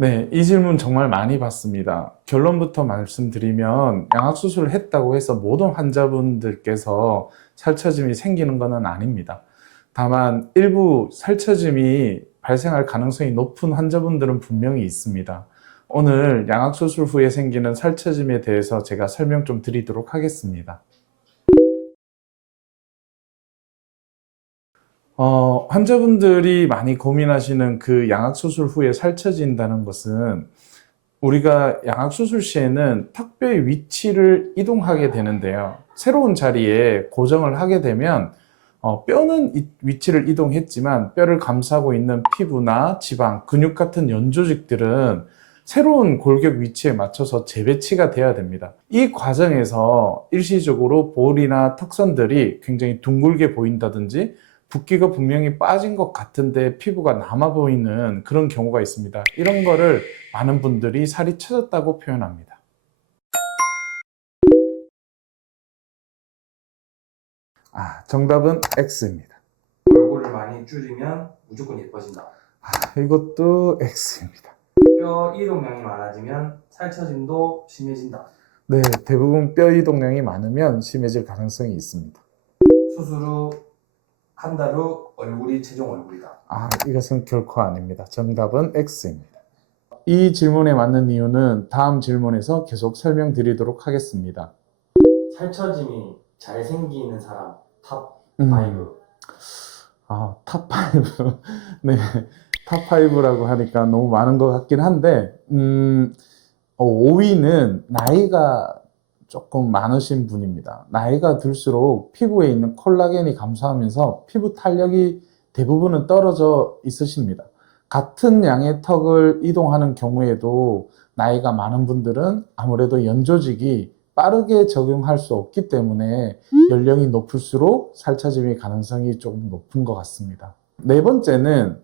네, 이 질문 정말 많이 받습니다. 결론부터 말씀드리면 양악수술을 했다고 해서 모든 환자분들께서 살처짐이 생기는 것은 아닙니다. 다만 일부 살처짐이 발생할 가능성이 높은 환자분들은 분명히 있습니다. 오늘 양악수술 후에 생기는 살처짐에 대해서 제가 설명 좀 드리도록 하겠습니다. 환자분들이 많이 고민하시는 그 양악수술 후에 살처진다는 것은 우리가 양악수술 시에는 턱뼈의 위치를 이동하게 되는데요. 새로운 자리에 고정을 하게 되면 뼈는 위치를 이동했지만 뼈를 감싸고 있는 피부나 지방, 근육 같은 연조직들은 새로운 골격 위치에 맞춰서 재배치가 돼야 됩니다. 이 과정에서 일시적으로 볼이나 턱선들이 굉장히 둥글게 보인다든지 붓기가 분명히 빠진 것 같은데 피부가 남아 보이는 그런 경우가 있습니다. 이런 거를 많은 분들이 살이 처졌다고 표현합니다. 정답은 X입니다. 얼굴을 많이 줄이면 무조건 예뻐진다. 이것도 X입니다. 뼈 이동량이 많아지면 살처짐도 심해진다. 네, 대부분 뼈 이동량이 많으면 심해질 가능성이 있습니다. 수술 후 한 달 후 얼굴이 최종 얼굴이다. 이것은 결코 아닙니다. 정답은 X입니다. 이 질문에 맞는 이유는 다음 질문에서 계속 설명드리도록 하겠습니다. 살처짐이 잘 생기는 사람 탑 5. 탑5. 네, 탑5라고 하니까 너무 많은 것 같긴 한데, 5위는 나이가 조금 많으신 분입니다. 나이가 들수록 피부에 있는 콜라겐이 감소하면서 피부 탄력이 대부분은 떨어져 있으십니다. 같은 양의 턱을 이동하는 경우에도 나이가 많은 분들은 아무래도 연조직이 빠르게 적용할 수 없기 때문에 연령이 높을수록 살처짐의 가능성이 조금 높은 것 같습니다. 네 번째는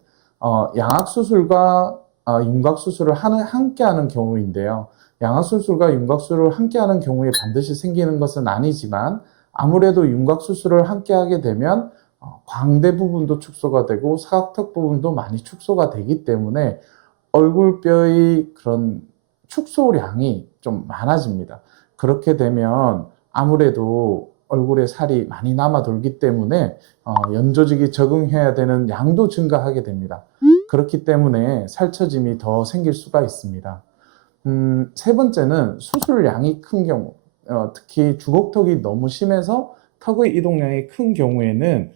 양악수술과 윤곽수술을 함께 하는 경우인데요. 양악수술과 윤곽수술을 함께 하는 경우에 반드시 생기는 것은 아니지만 아무래도 윤곽수술을 함께 하게 되면 광대 부분도 축소가 되고 사각턱 부분도 많이 축소가 되기 때문에 얼굴뼈의 그런 축소량이 좀 많아집니다. 그렇게 되면 아무래도 얼굴에 살이 많이 남아 돌기 때문에 연조직이 적응해야 되는 양도 증가하게 됩니다. 그렇기 때문에 살처짐이 더 생길 수가 있습니다. 세 번째는 수술량이 큰 경우, 특히 주걱턱이 너무 심해서 턱의 이동량이 큰 경우에는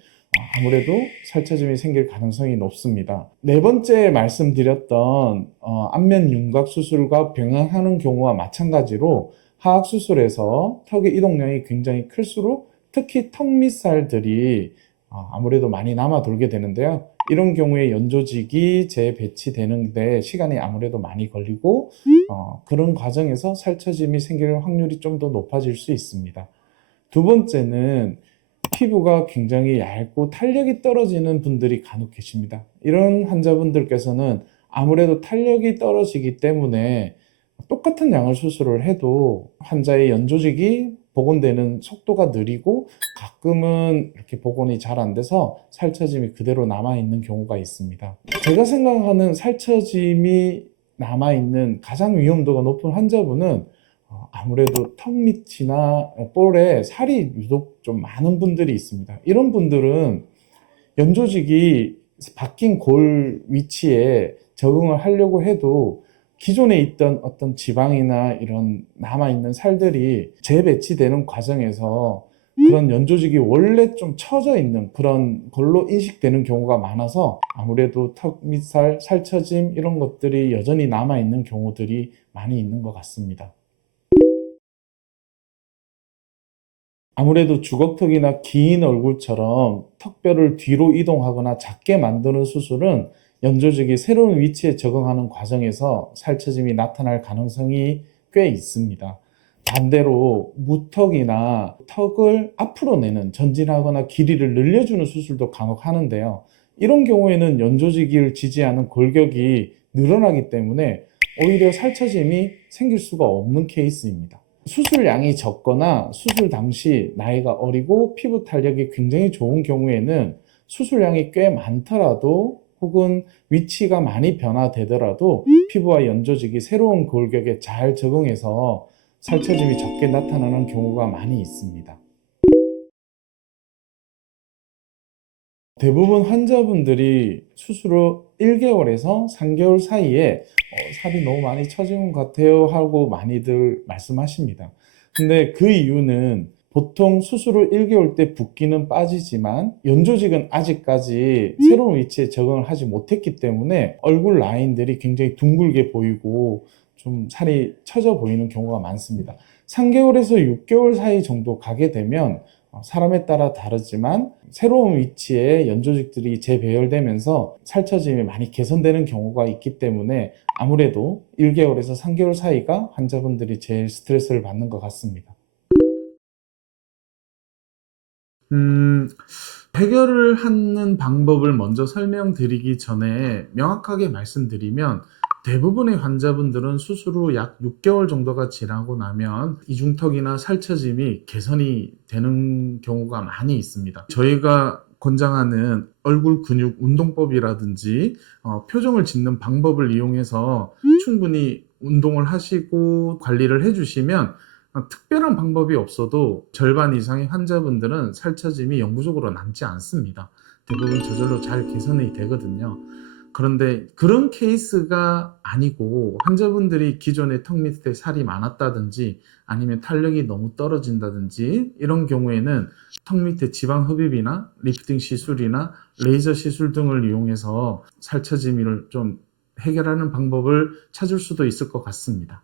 아무래도 살처짐이 생길 가능성이 높습니다. 네 번째 말씀드렸던 안면 윤곽 수술과 병행하는 경우와 마찬가지로 하악 수술에서 턱의 이동량이 굉장히 클수록 특히 턱 밑살들이 아무래도 많이 남아 돌게 되는데요. 이런 경우에 연조직이 재배치되는데 시간이 아무래도 많이 걸리고 그런 과정에서 살처짐이 생길 확률이 좀 더 높아질 수 있습니다. 두 번째는 피부가 굉장히 얇고 탄력이 떨어지는 분들이 간혹 계십니다. 이런 환자분들께서는 아무래도 탄력이 떨어지기 때문에 똑같은 양을 수술을 해도 환자의 연조직이 복원되는 속도가 느리고 가끔은 이렇게 복원이 잘 안 돼서 살처짐이 그대로 남아있는 경우가 있습니다. 제가 생각하는 살처짐이 남아있는 가장 위험도가 높은 환자분은 아무래도 턱 밑이나 볼에 살이 유독 좀 많은 분들이 있습니다. 이런 분들은 연조직이 바뀐 골 위치에 적응을 하려고 해도 기존에 있던 어떤 지방이나 이런 남아있는 살들이 재배치되는 과정에서 그런 연조직이 원래 좀 처져 있는 그런 걸로 인식되는 경우가 많아서 아무래도 턱 밑살, 살처짐 이런 것들이 여전히 남아있는 경우들이 많이 있는 것 같습니다. 아무래도 주걱턱이나 긴 얼굴처럼 턱뼈를 뒤로 이동하거나 작게 만드는 수술은 연조직이 새로운 위치에 적응하는 과정에서 살처짐이 나타날 가능성이 꽤 있습니다. 반대로 무턱이나 턱을 앞으로 내는 전진하거나 길이를 늘려주는 수술도 간혹 하는데요. 이런 경우에는 연조직을 지지하는 골격이 늘어나기 때문에 오히려 살처짐이 생길 수가 없는 케이스입니다. 수술량이 적거나 수술 당시 나이가 어리고 피부 탄력이 굉장히 좋은 경우에는 수술량이 꽤 많더라도 혹은 위치가 많이 변화되더라도 피부와 연조직이 새로운 골격에 잘 적응해서 살처짐이 적게 나타나는 경우가 많이 있습니다. 대부분 환자분들이 수술 후 1개월에서 3개월 사이에 살이 너무 많이 처진 것 같아요 하고 많이들 말씀하십니다. 근데 그 이유는 보통 수술 후 1개월 때 붓기는 빠지지만 연조직은 아직까지 새로운 위치에 적응을 하지 못했기 때문에 얼굴 라인들이 굉장히 둥글게 보이고 좀 살이 처져 보이는 경우가 많습니다. 3개월에서 6개월 사이 정도 가게 되면 사람에 따라 다르지만 새로운 위치에 연조직들이 재배열되면서 살처짐이 많이 개선되는 경우가 있기 때문에 아무래도 1개월에서 3개월 사이가 환자분들이 제일 스트레스를 받는 것 같습니다. 해결을 하는 방법을 먼저 설명드리기 전에 명확하게 말씀드리면 대부분의 환자분들은 수술 후 약 6개월 정도가 지나고 나면 이중턱이나 살처짐이 개선이 되는 경우가 많이 있습니다. 저희가 권장하는 얼굴 근육 운동법이라든지 표정을 짓는 방법을 이용해서 충분히 운동을 하시고 관리를 해주시면 특별한 방법이 없어도 절반 이상의 환자분들은 살처짐이 영구적으로 남지 않습니다. 대부분 저절로 잘 개선이 되거든요. 그런데 그런 케이스가 아니고 환자분들이 기존에 턱 밑에 살이 많았다든지 아니면 탄력이 너무 떨어진다든지 이런 경우에는 턱 밑에 지방 흡입이나 리프팅 시술이나 레이저 시술 등을 이용해서 살처짐을 좀 해결하는 방법을 찾을 수도 있을 것 같습니다.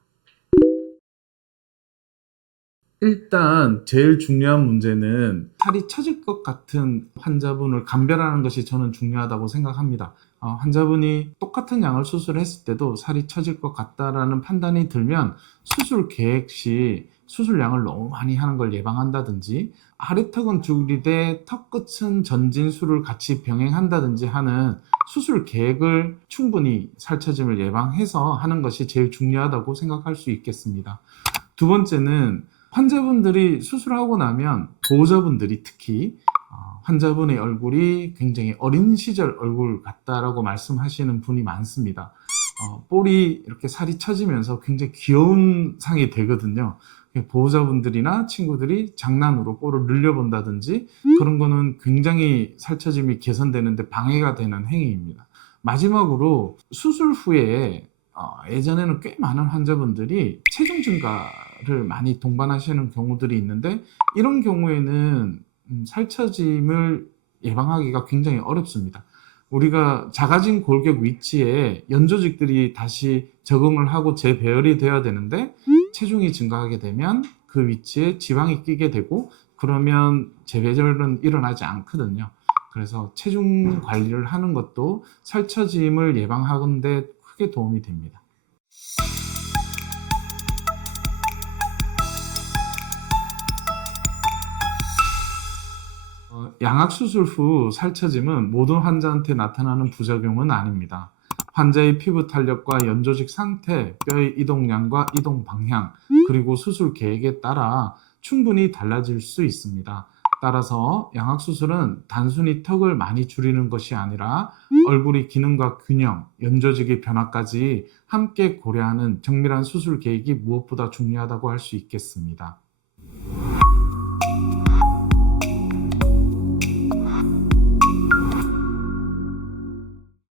일단 제일 중요한 문제는 살이 처질 것 같은 환자분을 감별하는 것이 저는 중요하다고 생각합니다. 환자분이 똑같은 양을 수술했을 때도 살이 처질 것 같다라는 판단이 들면 수술 계획 시 수술량을 너무 많이 하는 걸 예방한다든지 아래턱은 줄이되 턱 끝은 전진술을 같이 병행한다든지 하는 수술 계획을 충분히 살처짐을 예방해서 하는 것이 제일 중요하다고 생각할 수 있겠습니다. 두 번째는 환자분들이 수술하고 나면 보호자분들이 특히 환자분의 얼굴이 굉장히 어린 시절 얼굴 같다라고 말씀하시는 분이 많습니다. 볼이 이렇게 살이 처지면서 굉장히 귀여운 상이 되거든요. 보호자분들이나 친구들이 장난으로 볼을 늘려본다든지 그런 거는 굉장히 살처짐이 개선되는데 방해가 되는 행위입니다. 마지막으로 수술 후에 예전에는 꽤 많은 환자분들이 체중 증가를 많이 동반하시는 경우들이 있는데 이런 경우에는 살처짐을 예방하기가 굉장히 어렵습니다. 우리가 작아진 골격 위치에 연조직들이 다시 적응을 하고 재배열이 되어야 되는데 체중이 증가하게 되면 그 위치에 지방이 끼게 되고 그러면 재배열은 일어나지 않거든요. 그래서 체중 관리를 하는 것도 살처짐을 예방하는 데 크게 도움이 됩니다. 양악수술 후 살처짐은 모든 환자한테 나타나는 부작용은 아닙니다. 환자의 피부 탄력과 연조직 상태, 뼈의 이동량과 이동 방향, 그리고 수술 계획에 따라 충분히 달라질 수 있습니다. 따라서 양악수술은 단순히 턱을 많이 줄이는 것이 아니라 얼굴의 기능과 균형, 연조직의 변화까지 함께 고려하는 정밀한 수술 계획이 무엇보다 중요하다고 할 수 있겠습니다.